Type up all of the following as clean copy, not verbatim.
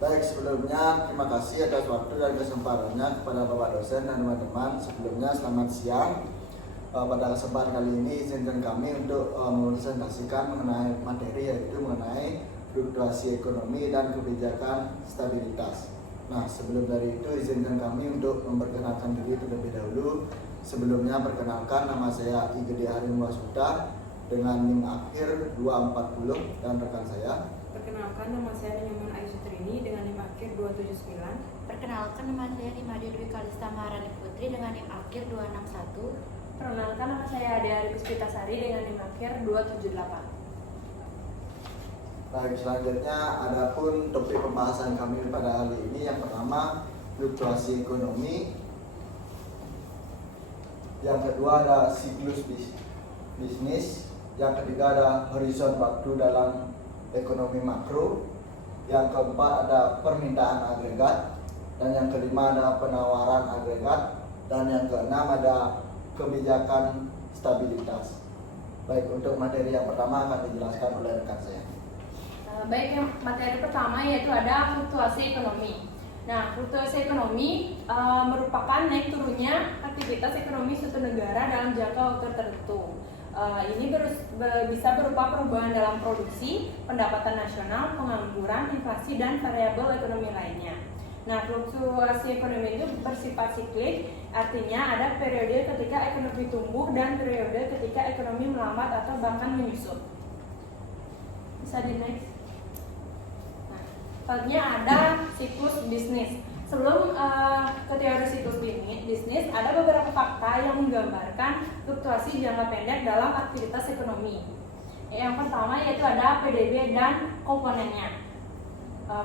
Baik, sebelumnya terima kasih atas waktu dan kesempatannya kepada Bapak dosen dan teman-teman. Sebelumnya selamat siang. Pada kesempatan kali ini izinkan kami untuk mempresentasikan mengenai materi, yaitu mengenai fluktuasi ekonomi dan kebijakan stabilitas. Nah, sebelum dari itu izinkan kami untuk memperkenalkan diri terlebih dahulu. Sebelumnya perkenalkan, nama saya Igede Harim Wasuta dengan NIM akhir 240 dan rekan saya. Perkenalkan, nama saya Nyoman Ayu Sutrini dengan NIM akhir 279. Perkenalkan, nama saya Rimadi Dwi Kalista Maharani Putri dengan NIM akhir 261. Perkenalkan, nama saya Ade Ari Puspitasari dengan NIM akhir 278. Baik, selanjutnya adapun topik pembahasan kami pada hari ini yang pertama fluktuasi ekonomi, yang kedua ada siklus bisnis, yang ketiga ada horizon waktu dalam ekonomi makro, yang keempat ada permintaan agregat, dan yang kelima ada penawaran agregat, dan yang keenam ada kebijakan stabilitas. Baik, untuk materi yang pertama akan dijelaskan oleh rekan saya. Baik, yang materi pertama yaitu ada fluktuasi ekonomi. Nah, fluktuasi ekonomi merupakan naik turunnya aktivitas ekonomi suatu negara dalam jangka waktu tertentu. Ini bisa berupa perubahan dalam produksi, pendapatan nasional, pengangguran, inflasi, dan variabel ekonomi lainnya. Nah, fluktuasi ekonomi itu bersifat siklik, artinya ada periode ketika ekonomi tumbuh dan periode ketika ekonomi melambat atau bahkan menyusut. Bisa di next. Nah, selanjutnya ada siklus bisnis. Sebelum ke teori siklus bisnis, ada beberapa fakta yang menggambarkan fluktuasi jangka pendek dalam aktivitas ekonomi. Yang pertama yaitu ada PDB dan komponennya.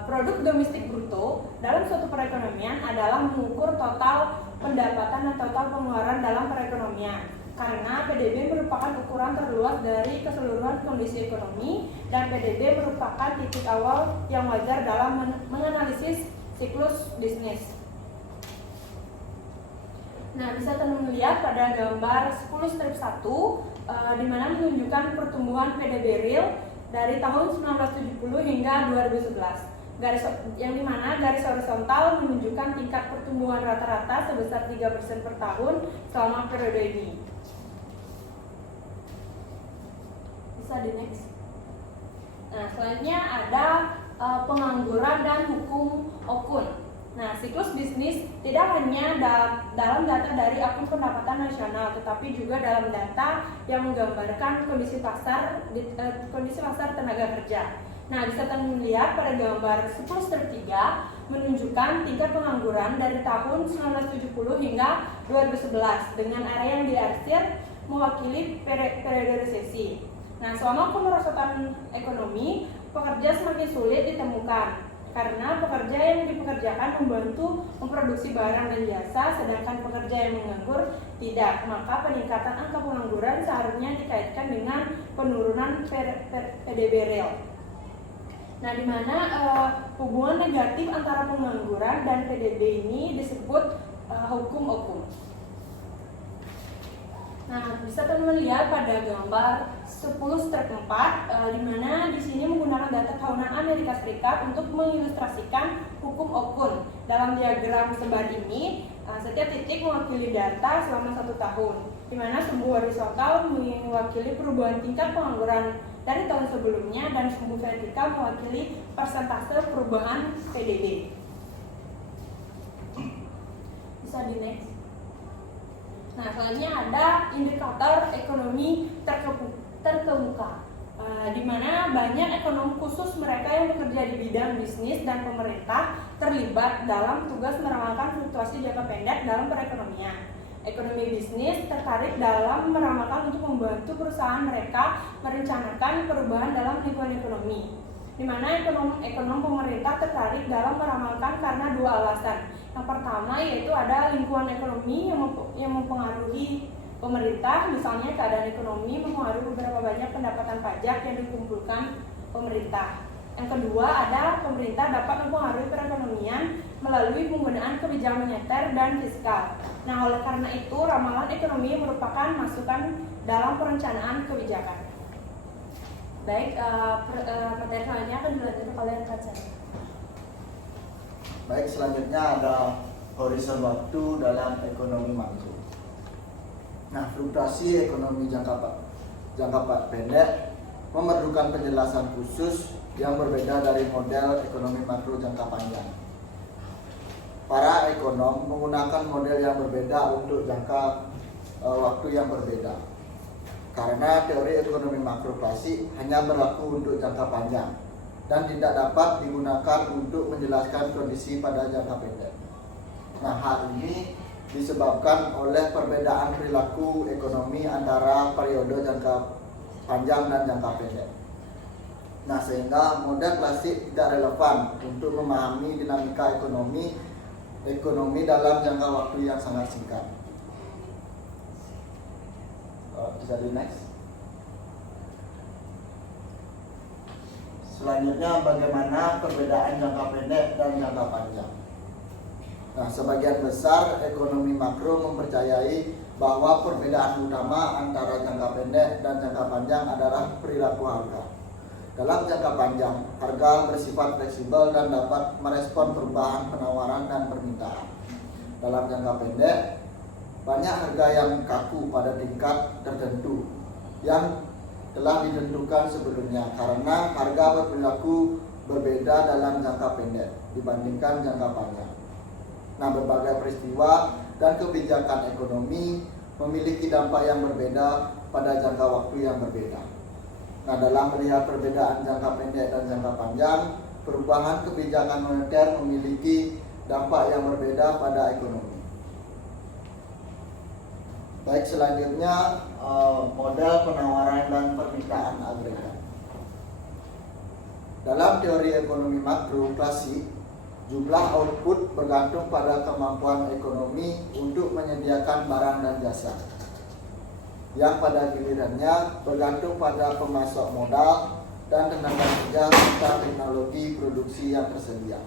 Produk domestik bruto dalam suatu perekonomian adalah mengukur total pendapatan dan total pengeluaran dalam perekonomian. Karena PDB merupakan ukuran terluas dari keseluruhan kondisi ekonomi dan PDB merupakan titik awal yang wajar dalam menganalisis siklus bisnis. Nah, bisa teman-teman lihat pada gambar 10 strip 1 di mana menunjukkan pertumbuhan PDB real dari tahun 1970 hingga 2011. Yang dimana garis horizontal menunjukkan tingkat pertumbuhan rata-rata sebesar 3% per tahun selama periode ini. Bisa di next. Nah, selanjutnya ada pengangguran dan hukum Okun. Nah, siklus bisnis tidak hanya dalam data dari akun pendapatan nasional, tetapi juga dalam data yang menggambarkan kondisi pasar tenaga kerja. Nah, bisa teman lihat pada gambar 10 strip 3 menunjukkan tingkat pengangguran dari tahun 1970 hingga 2011 dengan area yang diarsir mewakili periode resesi. Nah, selama pemerosotan ekonomi, pekerja semakin sulit ditemukan karena pekerja yang dipekerjakan membantu memproduksi barang dan jasa, sedangkan pekerja yang menganggur tidak. Maka peningkatan angka pengangguran seharusnya dikaitkan dengan penurunan PDB real. Nah, di mana hubungan negatif antara pengangguran dan PDB ini disebut hukum Okun. Nah, bisa teman-teman lihat pada gambar 10 strip 4 di mana di sini menggunakan data tahunan Amerika Serikat untuk mengilustrasikan hukum Okun. Dalam diagram sebar ini, setiap titik mewakili data selama 1 tahun, di mana sumbu horizontal mewakili perubahan tingkat pengangguran dari tahun sebelumnya dan sumbu vertikal mewakili persentase perubahan PDB. Bisa di next. Nah, selanjutnya ada indikator ekonomi terkemuka, di mana banyak ekonom khusus mereka yang bekerja di bidang bisnis dan pemerintah terlibat dalam tugas meramalkan fluktuasi jangka pendek dalam perekonomian. Ekonomi bisnis tertarik dalam meramalkan untuk membantu perusahaan mereka merencanakan perubahan dalam lingkungan ekonomi, di mana ekonom pemerintah tertarik dalam meramalkan karena 2 alasan. Yang pertama yaitu ada lingkungan ekonomi yang mempengaruhi pemerintah, misalnya keadaan ekonomi mempengaruhi beberapa banyak pendapatan pajak yang dikumpulkan pemerintah. Yang kedua ada pemerintah dapat mempengaruhi perekonomian melalui penggunaan kebijakan moneter dan fiskal. Nah, oleh karena itu ramalan ekonomi merupakan masukan dalam perencanaan kebijakan. Baik, materi selanjutnya akan dilanjutkan oleh rekan saya. Baik, selanjutnya ada horizon waktu dalam ekonomi makro. Nah, fluktuasi ekonomi jangka pendek memerlukan penjelasan khusus yang berbeda dari model ekonomi makro jangka panjang. Para ekonom menggunakan model yang berbeda untuk jangka waktu yang berbeda. Karena teori ekonomi makro klasik hanya berlaku untuk jangka panjang dan tidak dapat digunakan untuk menjelaskan kondisi pada jangka pendek. Nah, hal ini disebabkan oleh perbedaan perilaku ekonomi antara periode jangka panjang dan jangka pendek. Nah, sehingga model klasik tidak relevan untuk memahami dinamika ekonomi dalam jangka waktu yang sangat singkat. Bisa di next. Selanjutnya, bagaimana perbedaan jangka pendek dan jangka panjang. Nah, sebagian besar ekonomi makro mempercayai bahwa perbedaan utama antara jangka pendek dan jangka panjang adalah perilaku harga. Dalam jangka panjang, harga bersifat fleksibel dan dapat merespon perubahan penawaran dan permintaan. Dalam jangka pendek, banyak harga yang kaku pada tingkat tertentu yang telah ditentukan sebelumnya karena harga berperilaku berbeda dalam jangka pendek dibandingkan jangka panjang. Nah, berbagai peristiwa dan kebijakan ekonomi memiliki dampak yang berbeda pada jangka waktu yang berbeda. Nah, dalam melihat perbedaan jangka pendek dan jangka panjang, perubahan kebijakan moneter memiliki dampak yang berbeda pada ekonomi. Baik, selanjutnya model penawaran dan permintaan agregat. Dalam teori ekonomi makro klasik, jumlah output bergantung pada kemampuan ekonomi untuk menyediakan barang dan jasa, yang pada gilirannya bergantung pada pemasok modal dan tenaga kerja serta teknologi produksi yang tersedia.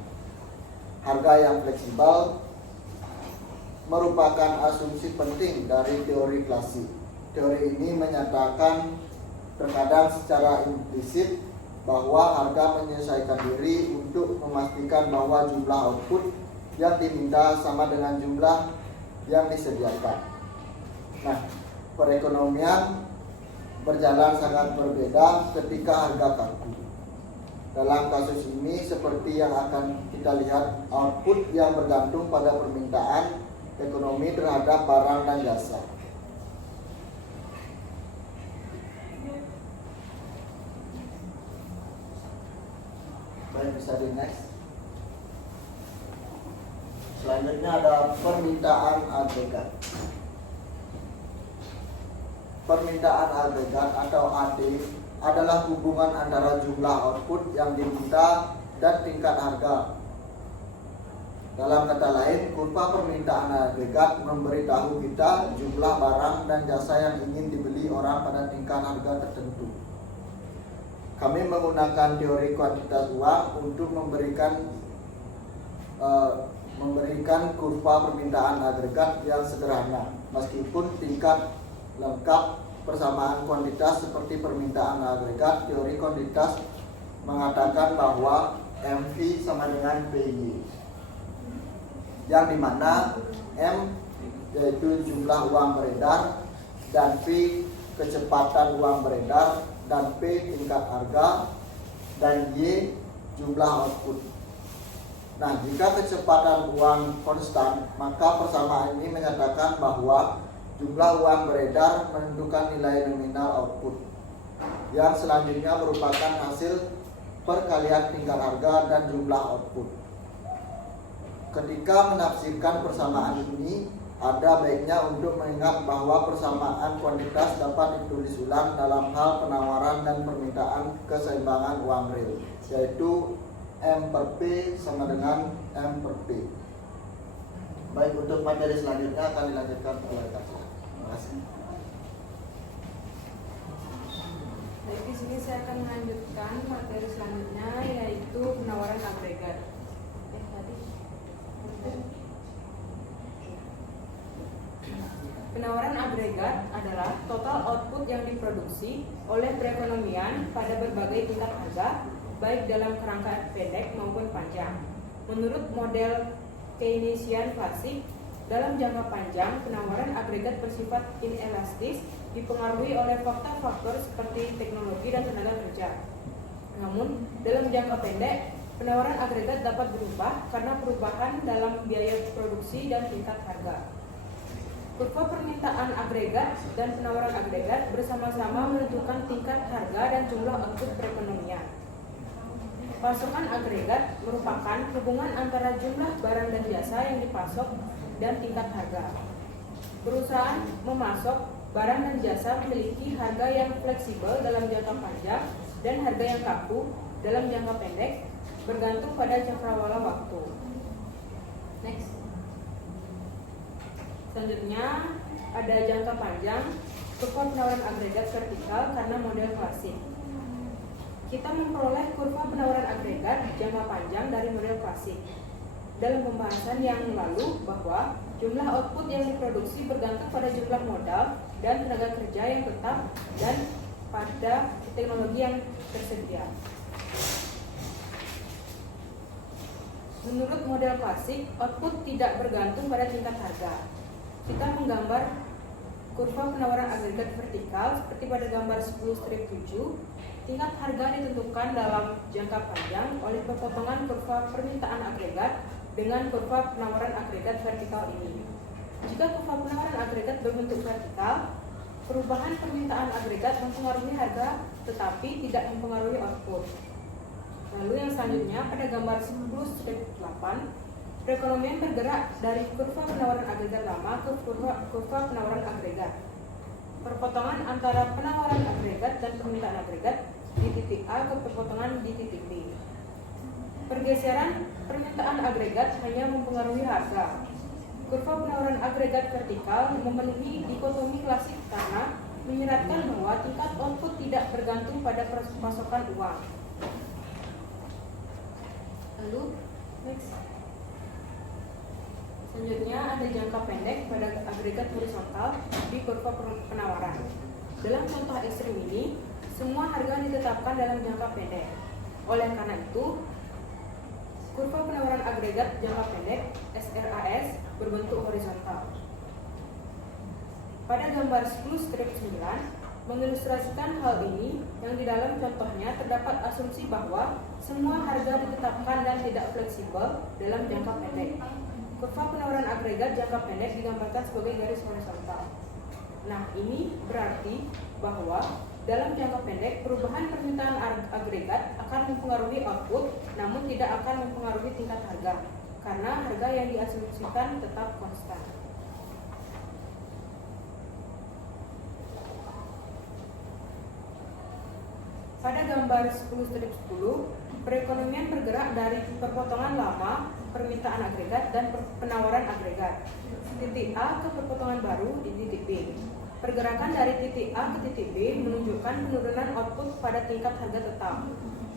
Harga yang fleksibel merupakan asumsi penting dari teori klasik. Teori ini menyatakan terkadang secara implisit bahwa harga menyesuaikan diri untuk memastikan bahwa jumlah output yang diminta sama dengan jumlah yang disediakan. Nah, perekonomian berjalan sangat berbeda ketika harga kaku. Dalam kasus ini, seperti yang akan kita lihat, output yang bergantung pada permintaan ekonomi terhadap barang dan jasa. Baik, bisa di next. Selanjutnya ada permintaan agregat. Permintaan agregat atau AD adalah hubungan antara jumlah output yang diminta dan tingkat harga. Dalam kata lain, kurva permintaan agregat memberitahu kita jumlah barang dan jasa yang ingin dibeli orang pada tingkat harga tertentu. Kami menggunakan teori kuantitas uang untuk memberikan kurva permintaan agregat yang sederhana, meskipun tingkat lengkap persamaan kuantitas seperti permintaan agregat. Teori kuantitas mengatakan bahwa MV sama dengan PY, yang dimana M yaitu jumlah uang beredar dan P kecepatan uang beredar dan P tingkat harga dan Y jumlah output. Nah, jika kecepatan uang konstan, maka persamaan ini menyatakan bahwa jumlah uang beredar menentukan nilai nominal output, yang selanjutnya merupakan hasil perkalian tingkat harga dan jumlah output. Ketika menafsirkan persamaan ini, ada baiknya untuk mengingat bahwa persamaan kuantitas dapat ditulis ulang dalam hal penawaran dan permintaan keseimbangan uang real, yaitu M per P sama dengan M per P. Baik, untuk materi selanjutnya akan dilanjutkan oleh Kak. Terima kasih. Baik, di sini saya akan melanjutkan materi selanjutnya, yaitu penawaran agregat. Penawaran agregat adalah total output yang diproduksi oleh perekonomian pada berbagai tingkat harga, baik dalam kerangka pendek maupun panjang. Menurut model Keynesian klasik, dalam jangka panjang, penawaran agregat bersifat inelastis, dipengaruhi oleh faktor-faktor seperti teknologi dan tenaga kerja. Namun, dalam jangka pendek, penawaran agregat dapat berubah karena perubahan dalam biaya produksi dan tingkat harga. Kurva permintaan agregat dan penawaran agregat bersama-sama menentukan tingkat harga dan jumlah output perekonomian. Pasokan agregat merupakan hubungan antara jumlah barang dan jasa yang dipasok dan tingkat harga. Perusahaan memasok barang dan jasa memiliki harga yang fleksibel dalam jangka panjang dan harga yang kaku dalam jangka pendek, bergantung pada cakrawala waktu. Next. Selanjutnya ada jangka panjang, kurva penawaran agregat vertikal karena model klasik. Kita memperoleh kurva penawaran agregat jangka panjang dari model klasik. Dalam pembahasan yang lalu bahwa jumlah output yang diproduksi bergantung pada jumlah modal dan tenaga kerja yang tetap dan pada teknologi yang tersedia. Menurut model klasik, output tidak bergantung pada tingkat harga. Kita menggambar kurva penawaran agregat vertikal seperti pada gambar 10-7. Tingkat harga ditentukan dalam jangka panjang oleh perpotongan kurva permintaan agregat dengan kurva penawaran agregat vertikal ini. Jika kurva penawaran agregat berbentuk vertikal, perubahan permintaan agregat mempengaruhi harga tetapi tidak mempengaruhi output. Lalu yang selanjutnya pada gambar 10-8, perekonomian bergerak dari kurva penawaran agregat lama ke kurva penawaran agregat. Perpotongan antara penawaran agregat dan permintaan agregat di titik A ke perpotongan di titik B. Pergeseran permintaan agregat hanya mempengaruhi harga. Kurva penawaran agregat vertikal memenuhi dikotomi klasik karena menyeratkan bahwa tingkat output tidak bergantung pada pasokan uang. Lalu, next. Selanjutnya ada jangka pendek pada agregat horizontal di kurva penawaran. Dalam contoh ekstrim ini, semua harga ditetapkan dalam jangka pendek. Oleh karena itu, kurva penawaran agregat jangka pendek SRAS berbentuk horizontal. Pada gambar 10-9 mengilustrasikan hal ini yang di dalam contohnya terdapat asumsi bahwa semua harga ditetapkan dan tidak fleksibel dalam jangka pendek. Kurva penawaran agregat jangka pendek digambarkan sebagai garis horizontal. Nah, ini berarti bahwa dalam jangka pendek, perubahan permintaan agregat akan mempengaruhi output, namun tidak akan mempengaruhi tingkat harga, karena harga yang diasumsikan tetap konstan. Pada gambar 10-10, perekonomian bergerak dari perpotongan lama, permintaan agregat, dan penawaran agregat. Titik A ke perpotongan baru di titik B. Pergerakan dari titik A ke titik B menunjukkan penurunan output pada tingkat harga tetap.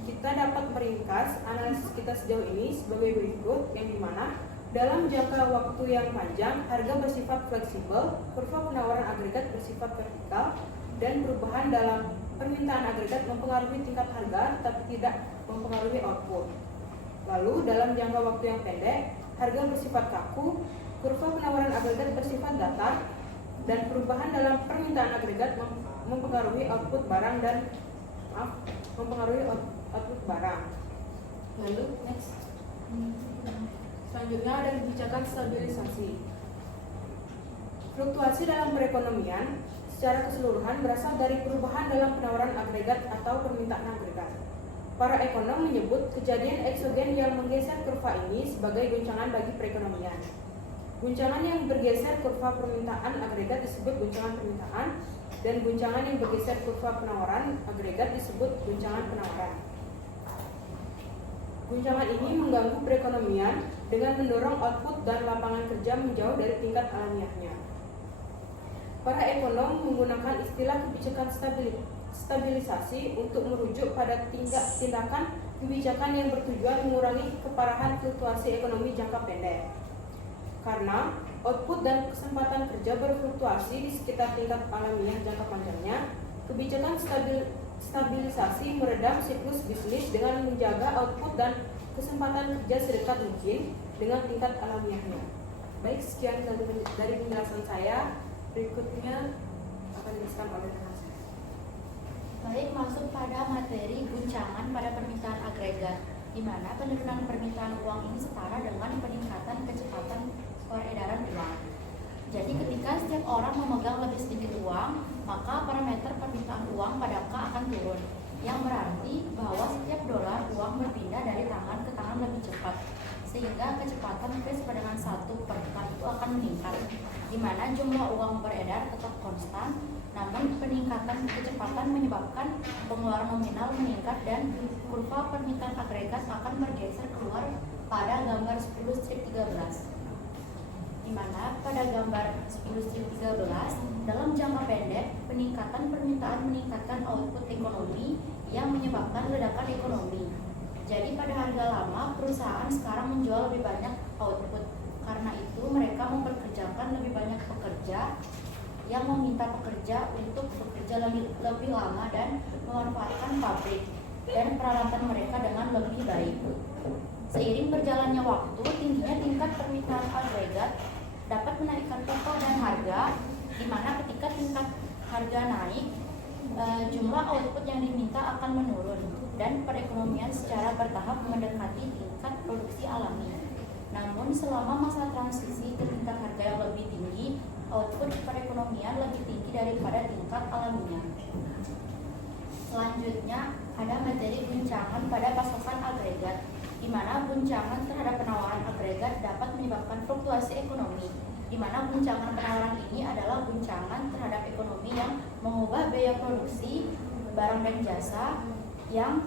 Kita dapat meringkas analisis kita sejauh ini sebagai berikut, yang dimana dalam jangka waktu yang panjang, harga bersifat fleksibel, kurva penawaran agregat bersifat vertikal, dan perubahan dalam permintaan agregat mempengaruhi tingkat harga tetapi tidak mempengaruhi output. Lalu dalam jangka waktu yang pendek, harga bersifat kaku, kurva penawaran agregat bersifat datar, dan perubahan dalam permintaan agregat mempengaruhi output barang output barang. Lalu next. Selanjutnya ada kebijakan stabilisasi. Fluktuasi dalam perekonomian secara keseluruhan berasal dari perubahan dalam penawaran agregat atau permintaan agregat. Para ekonom menyebut kejadian eksogen yang menggeser kurva ini sebagai guncangan bagi perekonomian. Guncangan yang bergeser kurva permintaan agregat disebut guncangan permintaan, dan guncangan yang bergeser kurva penawaran agregat disebut guncangan penawaran. Guncangan ini mengganggu perekonomian dengan mendorong output dan lapangan kerja menjauh dari tingkat alamiahnya. Para ekonom menggunakan istilah kebijakan stabilisasi untuk merujuk pada tindakan kebijakan yang bertujuan mengurangi keparahan fluktuasi ekonomi jangka pendek. Karena output dan kesempatan kerja berfluktuasi di sekitar tingkat alamiah jangka panjangnya, kebijakan stabilisasi meredam siklus bisnis dengan menjaga output dan kesempatan kerja sedekat mungkin dengan tingkat alamiahnya. Baik, sekian dari penjelasan saya. Berikutnya akan dijelaskan oleh Hasan. Baik, masuk pada materi guncangan pada permintaan agregat, di mana penurunan permintaan uang ini setara dengan peningkatan kecepatan peredaran uang. Jadi ketika setiap orang memegang lebih sedikit uang, maka parameter permintaan uang pada K akan turun, yang berarti bahwa setiap dolar uang berpindah dari tangan ke tangan lebih cepat, sehingga kecepatan V sama dengan 1 per K itu akan meningkat, di mana jumlah uang beredar tetap konstan, namun peningkatan kecepatan menyebabkan pengeluaran nominal meningkat dan kurva permintaan agregat akan bergeser keluar pada gambar 10-13. Di mana pada gambar 10-13 dalam jangka pendek peningkatan permintaan meningkatkan output ekonomi yang menyebabkan ledakan ekonomi. Jadi pada harga lama perusahaan sekarang menjual lebih banyak output, karena itu mereka memperkerjakan lebih banyak pekerja yang meminta pekerja untuk bekerja lebih lama dan memanfaatkan pabrik dan peralatan mereka dengan lebih baik. Seiring berjalannya waktu, tingginya tingkat permintaan agregat dapat menaikkan upah dan harga, di mana ketika tingkat harga naik, jumlah output yang diminta akan menurun dan perekonomian secara bertahap mendekati tingkat produksi alami. Namun selama masa transisi ke tingkat harga yang lebih tinggi, output perekonomian lebih tinggi daripada tingkat alaminya. Selanjutnya ada materi guncangan pada pasokan agregat, di mana guncangan terhadap penawaran agregat dapat menyebabkan fluktuasi ekonomi, di mana guncangan penawaran ini adalah guncangan terhadap ekonomi yang mengubah biaya produksi barang dan jasa yang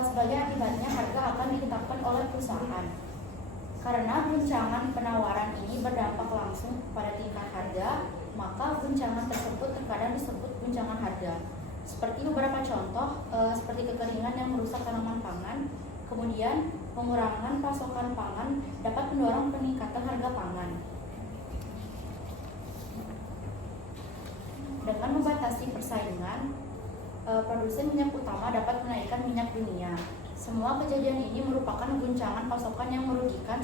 sebagai akibatnya harga akan ditetapkan oleh perusahaan. Karena guncangan penawaran ini berdampak langsung pada tingkat harga, maka guncangan tersebut terkadang disebut guncangan harga. Seperti beberapa contoh, seperti kekeringan yang merusak tanaman pangan. Kemudian, pengurangan pasokan pangan dapat mendorong peningkatan harga pangan. Dengan membatasi persaingan, produsen minyak utama dapat menaikkan minyak dunia. Semua kejadian ini merupakan guncangan pasokan yang merugikan,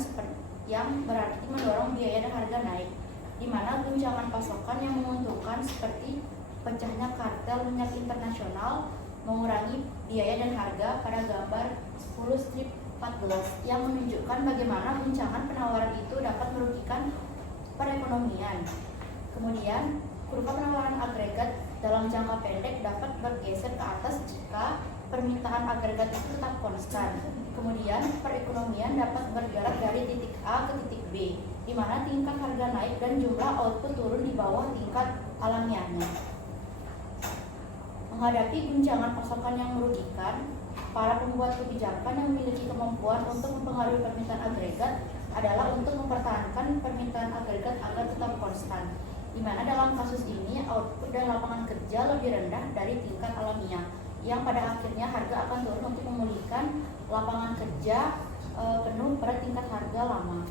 yang berarti mendorong biaya dan harga naik, di mana guncangan pasokan yang menguntungkan seperti pecahnya kartel minyak internasional mengurangi biaya dan harga pada gambar 10-14 yang menunjukkan bagaimana guncangan penawaran itu dapat merugikan perekonomian. Kemudian, kurva penawaran agregat dalam jangka pendek dapat bergeser ke atas jika permintaan agregat itu tetap konstan. Kemudian, perekonomian dapat bergerak dari titik A ke titik B, di mana tingkat harga naik dan jumlah output turun di bawah tingkat alamiahnya. Menghadapi guncangan pasokan yang merugikan, para pembuat kebijakan yang memiliki kemampuan untuk mempengaruhi permintaan agregat adalah untuk mempertahankan permintaan agregat agar tetap konstan, di mana dalam kasus ini output dan lapangan kerja lebih rendah dari tingkat alamiah, yang pada akhirnya harga akan turun untuk memulihkan lapangan kerja penuh pada tingkat harga lama.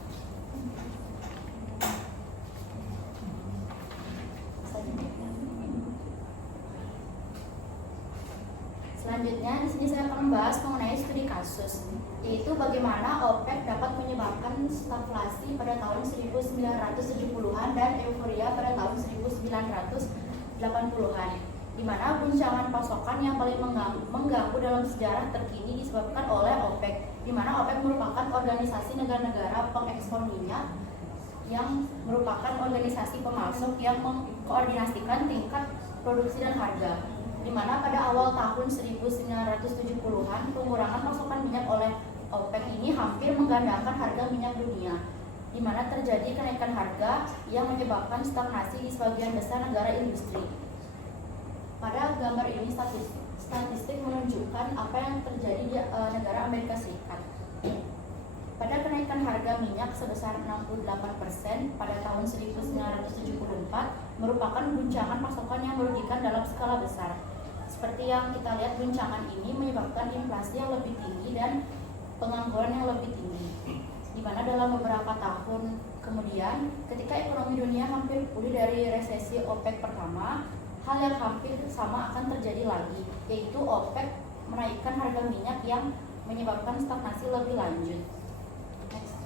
Selanjutnya, di sini saya akan membahas mengenai studi kasus, yaitu bagaimana OPEC dapat menyebabkan stagflasi pada tahun 1970-an dan euforia pada tahun 1980-an, di mana guncangan pasokan yang paling mengganggu dalam sejarah terkini disebabkan oleh OPEC, di mana OPEC merupakan organisasi negara-negara pengekspor minyak yang merupakan organisasi pemasok yang mengkoordinasikan tingkat produksi dan harga, di mana pada awal tahun 1970-an pengurangan pasokan minyak oleh OPEC ini hampir menggandakan harga minyak dunia, di mana terjadi kenaikan harga yang menyebabkan stagnasi di sebagian besar negara industri. Pada gambar ini statistik menunjukkan apa yang terjadi di negara Amerika Serikat. Pada kenaikan harga minyak sebesar 68% pada tahun 1974 merupakan guncangan pasokan yang merugikan dalam skala besar. Seperti yang kita lihat, guncangan ini menyebabkan inflasi yang lebih tinggi dan pengangguran yang lebih tinggi, di mana dalam beberapa tahun kemudian ketika ekonomi dunia hampir pulih dari resesi OPEC pertama, hal yang hampir sama akan terjadi lagi, yaitu OPEC menaikkan harga minyak yang menyebabkan stagnasi lebih lanjut. Next.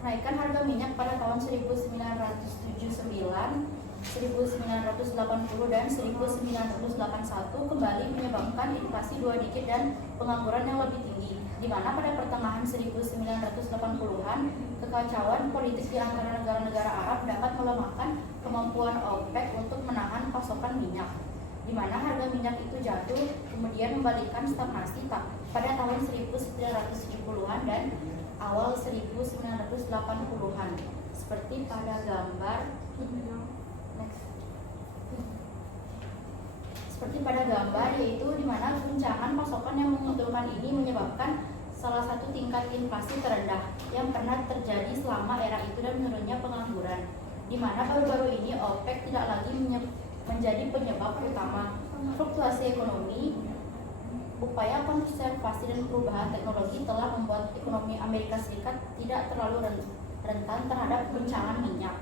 Kenaikan harga minyak pada tahun 1979, 1980 dan 1981 kembali menyebabkan inflasi 2 digit dan pengangguran yang lebih tinggi, di mana pada pertengahan 1980-an kekacauan politik di antara negara-negara Arab dapat melemahkan kemampuan OPEC untuk menahan pasokan minyak, di mana harga minyak itu jatuh kemudian membalikkan stagnasi pada tahun 1970-an dan awal 1980-an, seperti pada gambar yaitu di mana guncangan pasokan yang menguntungkan ini menyebabkan salah satu tingkat inflasi terendah yang pernah terjadi selama era itu dan menurunnya pengangguran, di mana baru-baru ini OPEC tidak lagi menjadi penyebab utama fluktuasi ekonomi. Upaya konservasi dan perubahan teknologi telah membuat ekonomi Amerika Serikat tidak terlalu rentan terhadap guncangan minyak,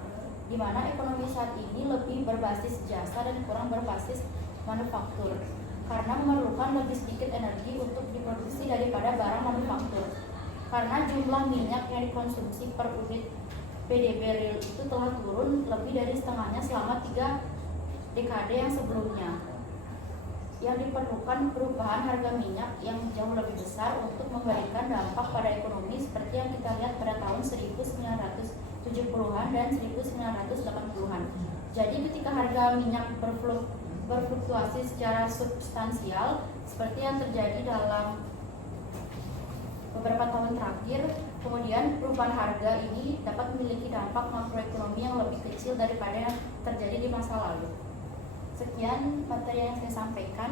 di mana ekonomi saat ini lebih berbasis jasa dan kurang berbasis manufaktur, karena memerlukan lebih sedikit energi untuk diproduksi daripada barang manufaktur. Karena jumlah minyak yang dikonsumsi per unit PDB real itu telah turun lebih dari setengahnya selama 3 dekade yang sebelumnya, yang diperlukan perubahan harga minyak yang jauh lebih besar untuk memberikan dampak pada ekonomi seperti yang kita lihat pada tahun 1970-an dan 1980-an. Jadi ketika harga minyak berfluktuasi secara substansial seperti yang terjadi dalam beberapa tahun terakhir, kemudian perubahan harga ini dapat memiliki dampak makroekonomi yang lebih kecil daripada yang terjadi di masa lalu. Sekian materi yang saya sampaikan.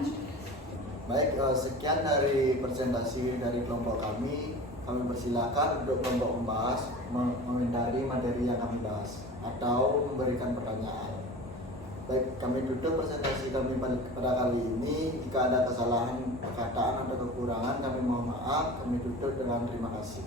Baik, sekian dari presentasi dari kelompok kami. Kami persilakan untuk kelompok membahas, mengomentari materi yang kami bahas atau memberikan pertanyaan. Baik, kami tutup presentasi kami pada kali ini. Jika ada kesalahan perkataan atau kekurangan, kami mohon maaf. Kami tutup dengan terima kasih.